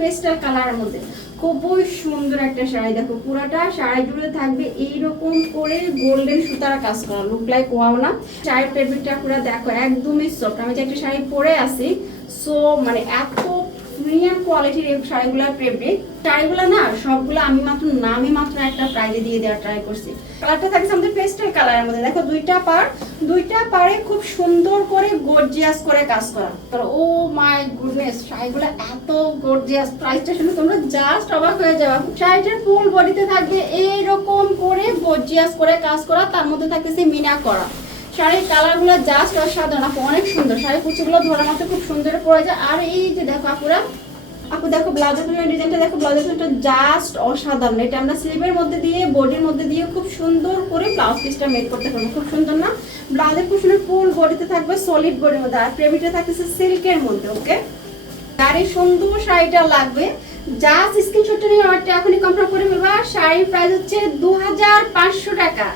Pastel কালারের মধ্যে খুবই সুন্দর একটা শাড়ি। দেখো পুরাটা শাড়ি জুড়ে থাকবে এইরকম করে গোল্ডেন সুতার কাজ করা, লুক লাইক ওয়াও না। শাড়ির ফেব্রিকটা পুরো দেখো একদমই সফট। আমি যে একটা শাড়ি পরে আছি, সো মানে এত প্রিমিয়াম কোয়ালিটির এই শাড়িগুলোর ফেব্রিক। শাড়িগুলো না সবগুলো আমি মাত্র একটা প্রাইজে দিয়ে দেওয়ার ট্রাই করছি। কালারটা থাকছে আমাদের পেস্টাল কালারের মধ্যে। দেখো দুইটা পারে খুব সুন্দর করে গর্জিয়াস করে কাজ করা। ও মাই গুডনেস, শাড়িগুলো এত গর্জিয়াস, প্রাইসটা শুনে তোমরা জাস্ট অবাক হয়ে যাবে। শাড়িটার ফুল বডিতে থাকবে এইরকম করে গর্জিয়াস করে কাজ করা, তার মধ্যে থাকতেছে মিনা করা। শাড়ির কালারগুলো জাস্ট অসাধারণ, অনেক সুন্দর। শাড়ির কুচিগুলো ধরার মতো খুব সুন্দর পড়ে যায়। আর এই যে দেখো আপু দেখো ব্লাউজের ডিজাইনটা দেখো, ব্লাউজের ডিজাইনটা জাস্ট অসাধারণ। এটা আমরা স্লিভের মধ্যে দিয়ে বডির মধ্যে দিয়ে খুব সুন্দর করে ব্লাউজ পিসটা মেক করতে পারবো। খুব সুন্দর না? ব্লাউজের খুব সুন্দর ফুল বডিতে থাকবে সলিড বডির মধ্যে, আর ফেব্রিকটা থাকতেছে সিল্কের মধ্যে। ওকে, আর এই সুন্দর শাড়িটা লাগবে, জাস্ট স্ক্রিনশটটা নিয়ে অর্ডারটা এখনই কনফার্ম করে ফেলবা। শাড়ির প্রাইস হচ্ছে 2500 টাকা।